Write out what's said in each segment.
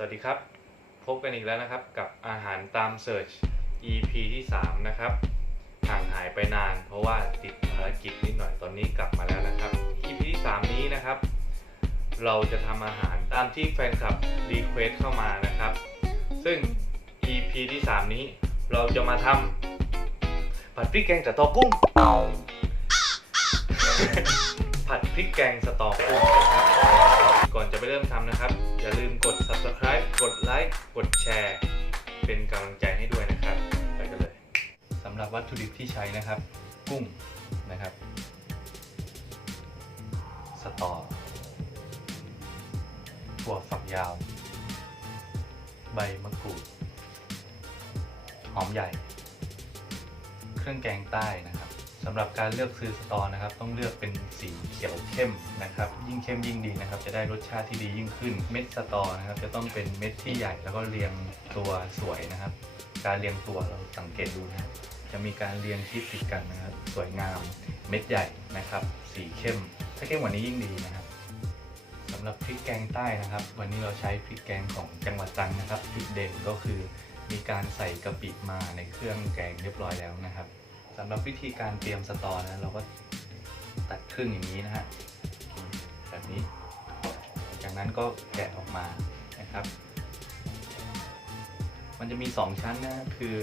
สวัสดีครับ พบกันอีกแล้วนะครับกับอาหารตามเสิร์ช EP ที่ 3 นะครับ ห่างหายไปนาน เพราะว่าติดภารกิจนิดหน่อยตอนนี้กลับมาแล้วนะครับ EP ที่ 3 นี้นะครับ เราจะทำอาหารตามที่แฟนคลับรีเควสเข้ามานะครับ ซึ่ง EP ที่ 3 นี้เราจะมาทำผัดพริกแกงสตอกุ้งผัดพริกแกงสตอกุ้งนะครับ ก่อนจะไปเริ่มทำนะครับ อย่าลืมกด subscribe กดไลค์กดแชร์เป็นกำลังใจให้ด้วยนะครับ ไปกันเลยสำหรับวัตถุดิบที่ใช้นะครับ กุ้งนะครับ สตอถั่วฝักยาว ใบมะกรูด หอมใหญ่ เครื่องแกงใต้นะครับ สำหรับการเลือกซื้อสตอนะครับ ต้องเลือกเป็นสีเขียวเข้มนะครับ ยิ่งเข้มยิ่งดีนะครับ จะได้รสชาติที่ดียิ่งขึ้น เม็ดสตอนะครับ จะต้องเป็นเม็ดที่ใหญ่แล้วก็เรียงตัวสวยนะครับ การเรียงตัวเราสังเกตดูนะจะมีการเรียงชิดติดกันนะครับ สวยงามเม็ดใหญ่นะครับ สีเข้ม ถ้าเข้มกว่านี้ยิ่งดีนะครับสำหรับพริกแกงใต้นะครับ วันนี้เราใช้พริกแกงของจังหวัดตรังนะครับจุดเด่นก็คือมีการใส่กะปิมาในเครื่องแกงเรียบร้อยแล้วนะครับ สำหรับวิธีการเตรียมสตอนะเราก็ตัดครึ่งอย่างนี้นะฮะแบบนี้ จากนั้นก็แกะออกมานะครับ มันจะมี 2 ชั้นนะคือ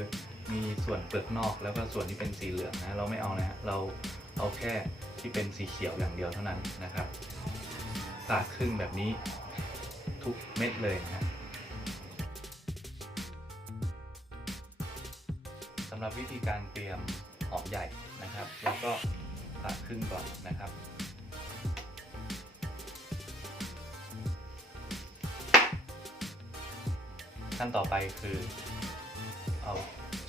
มีส่วนเปลือกนอกแล้วก็ส่วนที่เป็นสีเหลืองนะเราไม่เอานะฮะเราเอาแค่ที่เป็นสีเขียวอย่างเดียวเท่านั้นนะครับปาดครึ่งแบบนี้ทุกเม็ดเลยนะฮะสำหรับวิธีการเตรียม หอมใหญ่นะครับแล้วก็ผ่าครึ่งก่อนนะครับขั้นต่อไปคือเอา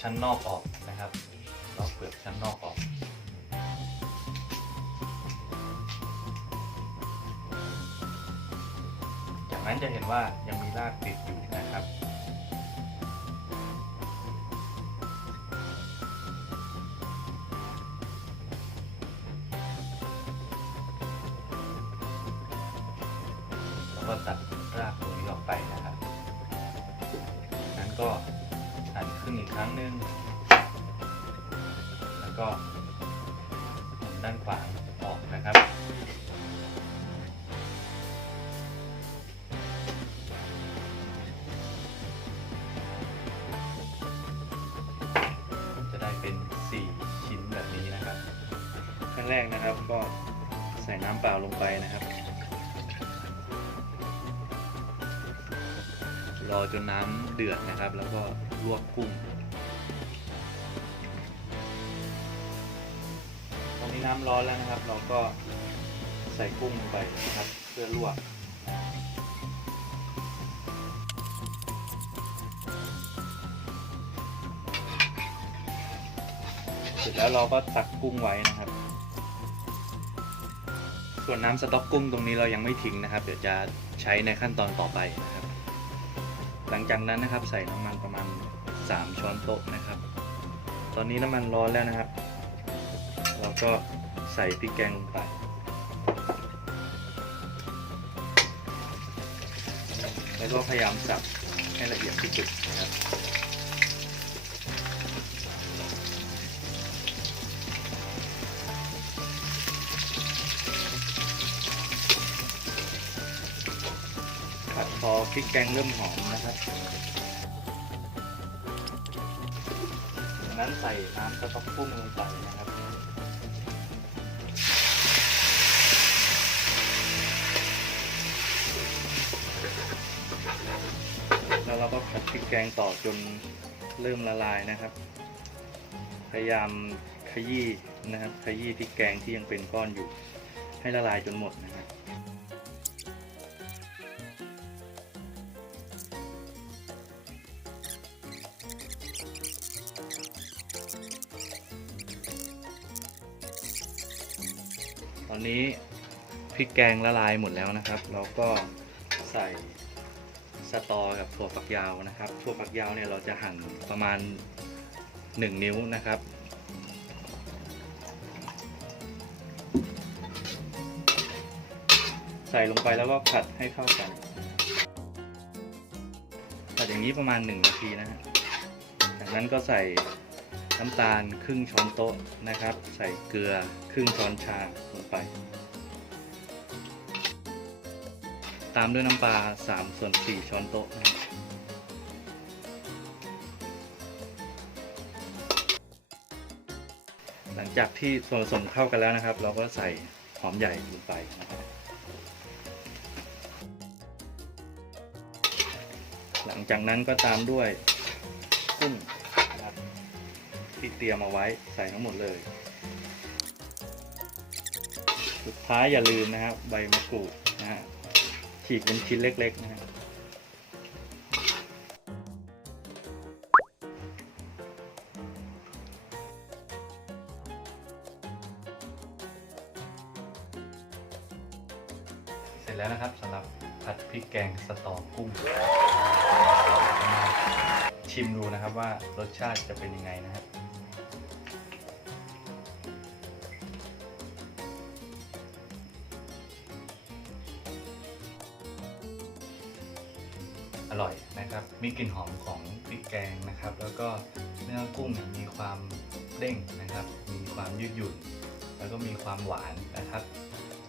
ชั้นนอกออกนะครับลอกเปลือกชั้นนอกออก จากนั้นจะเห็นว่ายังมีรากติดอยู่ ก็ตัดรากตรงนี้ออกไปนะครับนั้นก็หั่นครึ่งอีกครั้งหนึ่งแล้วก็ด้านขวาออกนะครับจะได้เป็น4ชิ้นแบบนี้นะครับ ขั้นแรกนะครับก็ใส่น้ำเปล่าลงไปนะครับ รอจนน้ำเดือดนะครับ แล้วก็ลวกกุ้ง ตอนนี้น้ำร้อนแล้วนะครับ เราก็ใส่กุ้งไปนะครับเพื่อลวกเสร็จแล้วเราก็ตักกุ้งไว้นะครับ ส่วนน้ำสต๊อกกุ้งตรงนี้เรายังไม่ทิ้งนะครับ เดี๋ยวจะใช้ในขั้นตอนต่อไป หลังจากนั้นนะครับใส่น้ำมันประมาณ 3 ช้อนโต๊ะนะครับ ตอนนี้น้ำมันร้อนแล้วนะครับ เราก็ใส่พริกแกงลงไปแล้วก็พยายามสับให้ละเอียดที่สุดนะครับ พอพริกแกงเริ่มหอมนะครับจากนั้นใส่น้ำสต๊อกกุ้งลงไปนะครับแล้วเราก็ผัดพริกแกงต่อจนเริ่มละลายนะครับ พยายามขยี้นะครับ ขยี้พริกแกงที่ยังเป็นก้อนอยู่ ให้ละลายจนหมดนะครับ อนนี้พริกแกงละลายหมดแล้วนะครับ เราก็ใส่สตอกับถั่วฝักยาวนะครับ ถั่วฝักยาวเนี่ยเราจะหั่นประมาณ 1 นิ้วนะครับใส่ลงไปแล้วก็ผัดให้เข้ากัน ผัดอย่างนี้ประมาณ 1 นาทีนะฮะ จากนั้นก็ใส่ น้ำตาลครึ่งช้อนโต๊ะนะครับ ใส่เกลือครึ่งช้อนชาลงไป ตามด้วยน้ำปลา3ส่วน4ช้อนโต๊ะนะครับหลังจากที่ส่วนผสมเข้ากันแล้วนะครับ เราก็ใส่หอมใหญ่ลงไปนะครับหลังจากนั้นก็ตามด้วยกุ้ง ที่เตรียมเอาไว้ใส่ทั้งหมดเลย สุดท้ายอย่าลืมนะครับใบมะกรูดนะฮะฉีกเป็นชิ้นเล็กๆนะฮะเสร็จแล้วนะครับสำหรับผัดพริกแกงสตอกุ้ง ชิมดูนะครับว่ารสชาติจะเป็นยังไงนะครับ อร่อยนะครับ มีกลิ่นหอมของพริกแกงนะครับ แล้วก็เนื้อกุ้งมีความเด้งนะครับ มีความยืดหยุ่น แล้วก็มีความหวานนะครับ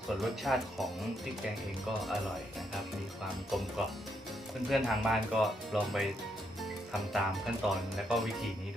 ส่วนรสชาติของพริกแกงเองก็อร่อยนะครับ มีความกลมกล่อมเพื่อนๆทางบ้านก็ลองไปทำตามขั้นตอนและก็วิธีนี้ดู